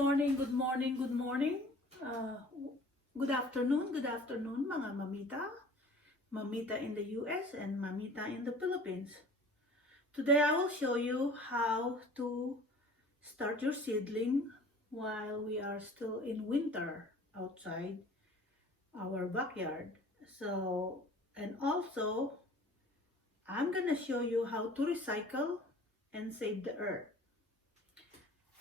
morning, good morning, good morning. Uh, good afternoon mga mamita. Mamita in the US and mamita in the Philippines. Today I will show you how to start your seedling while we are still in winter outside our backyard. And also I'm gonna show you how to recycle and save the earth.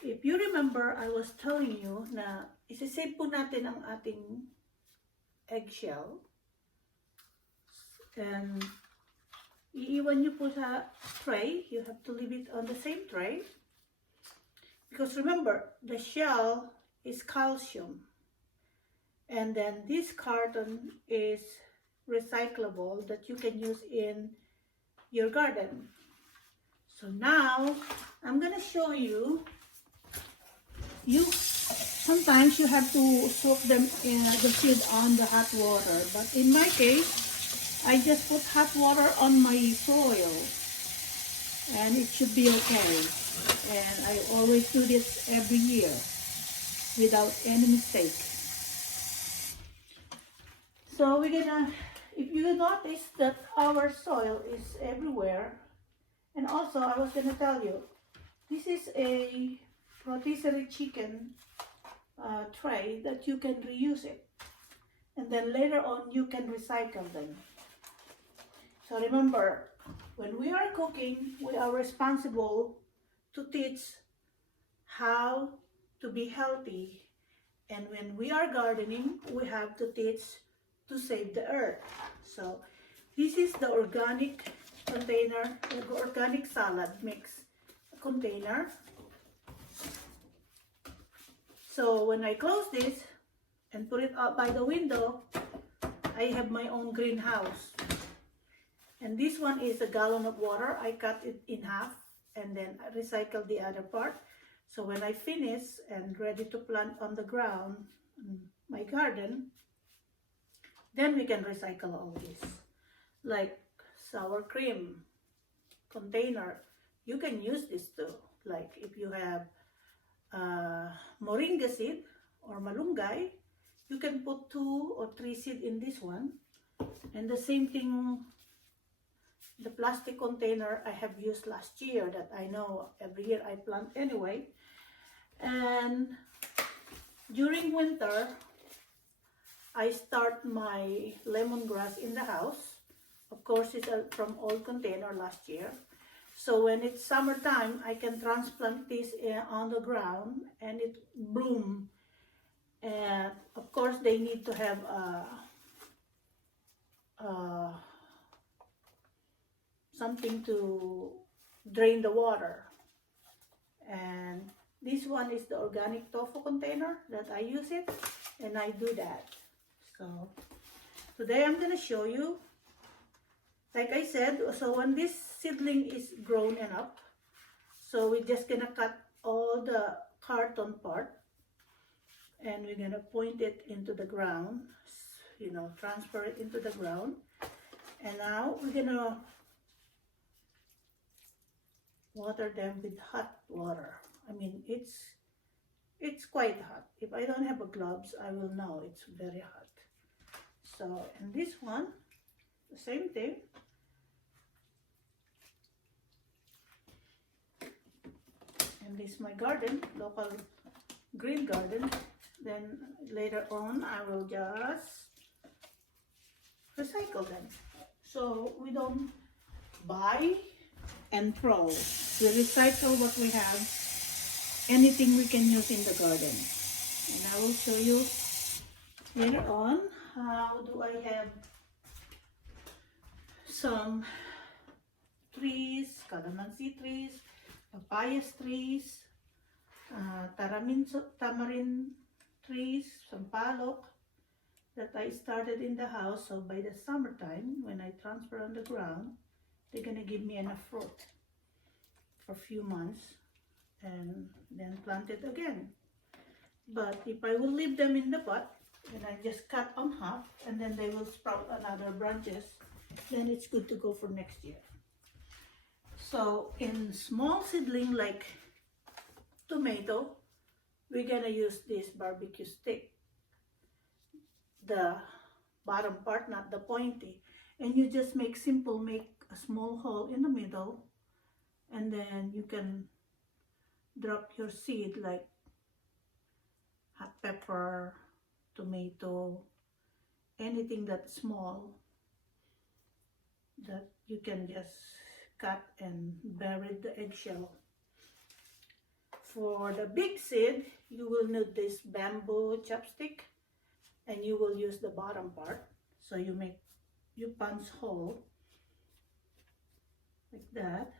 If you remember, I was telling you na isi-save po natin ang ating eggshell and iiwan nyo po sa tray. You have to leave it on the same tray because remember, the shell is calcium and then this carton is recyclable that you can use in your garden. So now I'm gonna show you. Sometimes you have to soak them in the seed on the hot water, but in my case I just put hot water on my soil and it should be okay. And I always do this every year without any mistake. So if you notice that our soil is everywhere, and also I was gonna tell you, this is a rotisserie chicken tray that you can reuse it, and then later on you can recycle them. So remember, when we are cooking, we are responsible to teach how to be healthy, and when we are gardening, we have to teach to save the earth. So this is the organic container, organic salad mix container. So when I close this and put it up by the window, I have my own greenhouse. And this one is a gallon of water. I cut it in half and then I recycle the other part. So when I finish and ready to plant on the ground, my garden, then we can recycle all this. Like sour cream container, you can use this too. Like if you have moringa seed or malunggay, you can put 2 or 3 seed in this one. And the same thing, the plastic container I have used last year that I know every year I plant anyway. And during winter I start my lemongrass in the house. Of course, it's from old container last year. So when it's summertime, I can transplant this on the ground and it bloom. And of course, they need to have something to drain the water. And this one is the organic tofu container that I use it, and I do that. So today I'm gonna show you. Like I said, so when this seedling is grown enough, so we're just gonna cut all the carton part and we're gonna point it into the ground, transfer it into the ground. And now we're gonna water them with hot water. I mean, it's quite hot. If I don't have a gloves, I will know it's very hot. So, and this one, the same thing. And this is my garden, local green garden. Then later on, I will just recycle them. So we don't buy and throw. We recycle what we have, anything we can use in the garden. And I will show you later on how do I have some trees, calamansi trees, papayas trees, tamarind trees, some palok that I started in the house. So by the summertime, when I transfer on the ground, they're gonna give me enough fruit for a few months and then plant it again. But if I will leave them in the pot and I just cut on half and then they will sprout another branches, then it's good to go for next year. So in small seedling like tomato, we're gonna use this barbecue stick, the bottom part, not the pointy, and you just make a small hole in the middle, and then you can drop your seed like hot pepper, tomato, anything that's small that you can just cut and bury the eggshell. For the big seed, you will need this bamboo chopstick, and you will use the bottom part. So you punch hole like that.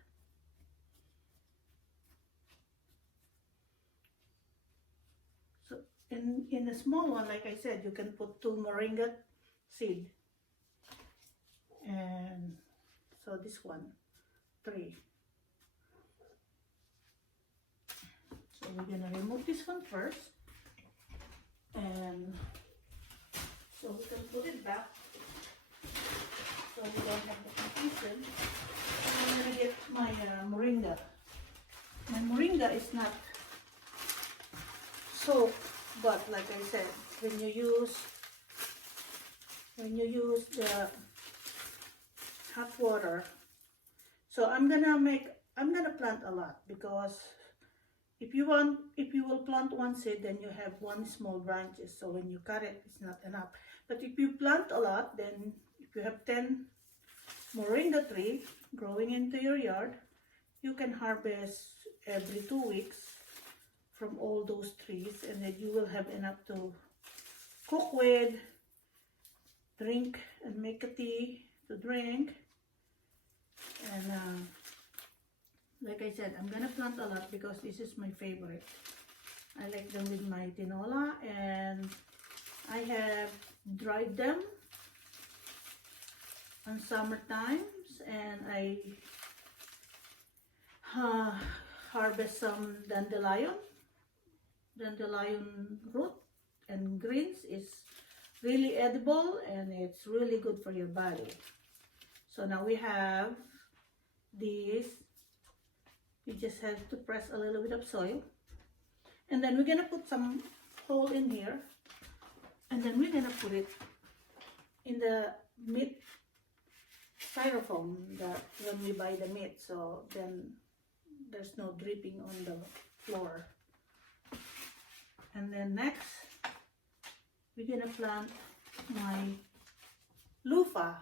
So in the small one, like I said, you can put 2 moringa seed, and so this one 3. So we're gonna remove this one first, and so we can put it back so we don't have the confusion. I'm gonna get my moringa. My moringa is not soaked, but like I said, when you use the hot water. So I'm gonna plant a lot, because if you will plant one seed, then you have 1 small branches. So when you cut it, it's not enough. But if you plant a lot, then if you have 10 moringa tree growing into your yard, you can harvest every 2 weeks from all those trees, and then you will have enough to cook with, drink, and make a tea to drink. And like I said, I'm gonna plant a lot because this is my favorite. I like them with my tinola, and I have dried them on summer times, and I harvest some dandelion root, and greens is really edible, and it's really good for your body. So now we have this. You just have to press a little bit of soil, and then we're gonna put some hole in here, and then we're gonna put it in the meat styrofoam that when we buy the meat, so then there's no dripping on the floor. And then next, we're gonna plant my loofah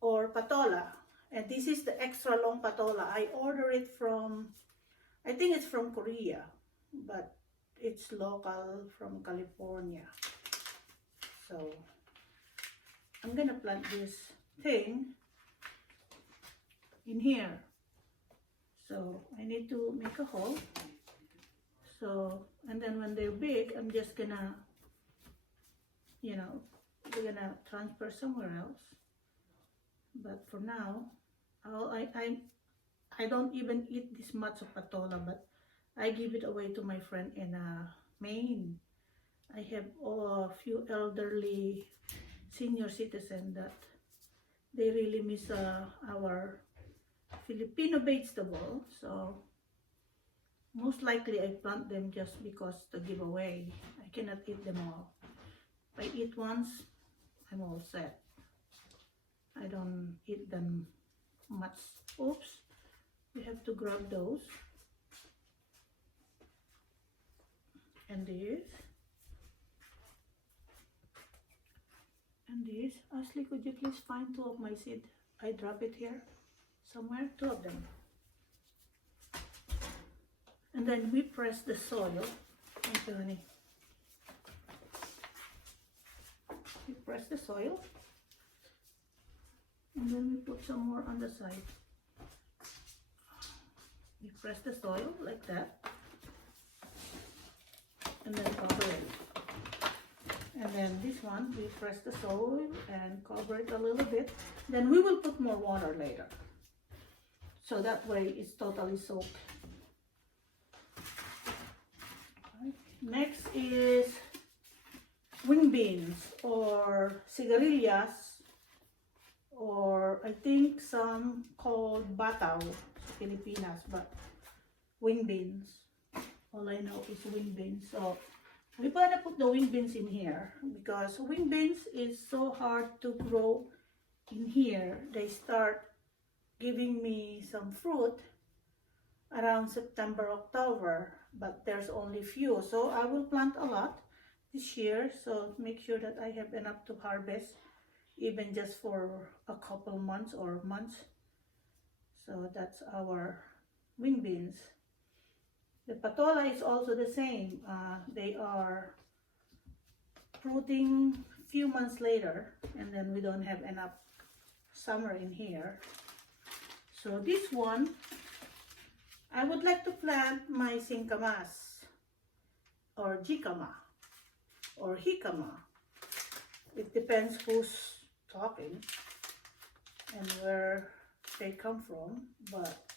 or patola. And this is the extra long patola. I order it from, I think it's from Korea, but it's local from California. So I'm gonna plant this thing in here. So I need to make a hole. So, and then when they're big, I'm just gonna, we're gonna transfer somewhere else. But for now, I don't even eat this much of patola, but I give it away to my friend in Maine. I have a few elderly senior citizens that they really miss our Filipino vegetable. So most likely I plant them just because to give away. I cannot eat them all. If I eat once, I'm all set. I don't eat them much. Oops, we have to grab those. And this. And this. Ashley, could you please find 2 of my seed? I drop it here somewhere, 2 of them. And then we press the soil. Thank you, honey. We press the soil. And then we put some more on the side. We press the soil like that. And then cover it. And then this one, we press the soil and cover it a little bit. Then we will put more water later. So that way it's totally soaked. Right. Next is wing beans or sigarilyas, or I think some called bataw, Filipinas, but wing beans All I know is wing beans. So we're gonna put the wing beans in here because wing beans is so hard to grow in here. They start giving me some fruit around September, October, but there's only few. So I will plant a lot this year. So make sure that I have enough to harvest, even just for a couple months or months. So that's our wing beans. The patola is also the same. They are fruiting few months later, and then we don't have enough summer in here. So this one, I would like to plant my sinkamas or jicama or hikama. It depends who's talking and where they come from, but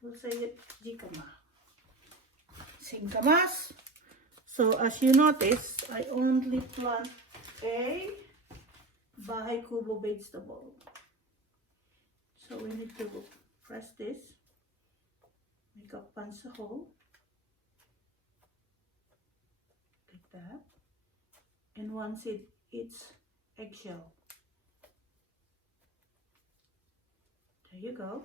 we'll say it jicama. Sinkamas. So as you notice, I only plant a bahay kubo vegetable. So we need to press this, make a punch a hole like that, and once it's eggshell. There you go.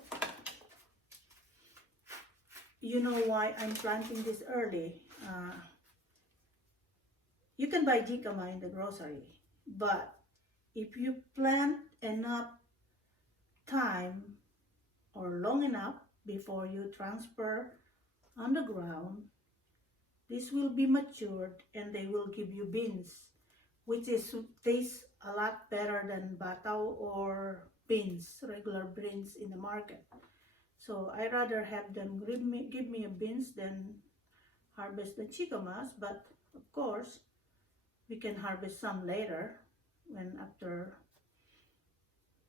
You know why I'm planting this early. You can buy jicama in the grocery, but if you plant enough time or long enough before you transfer on the ground, this will be matured and they will give you beans, which tastes a lot better than bataw or beans, regular beans in the market. So I rather have them give me a beans than harvest the chicamas, but of course we can harvest some later when after,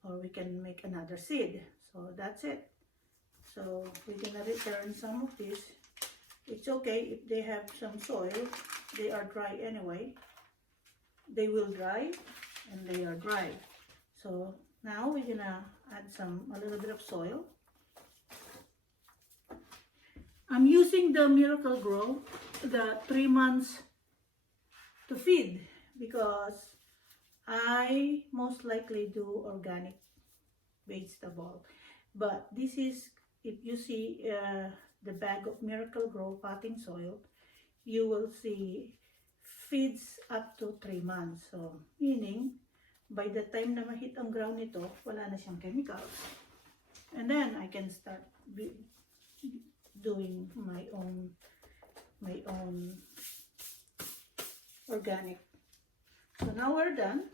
or we can make another seed. So that's it. So we're gonna return some of this. It's okay if they have some soil. They are dry anyway. They will dry and they are dry. So now we're gonna add a little bit of soil. I'm using the Miracle Grow, the 3 months to feed, because I most likely do organic vegetable. But this is, if you see the bag of Miracle Grow potting soil, you will see feeds up to 3 months. So meaning by the time na ma-hit ang ground nito, wala na siyang chemicals. And then I can start doing my own organic. So now we're done.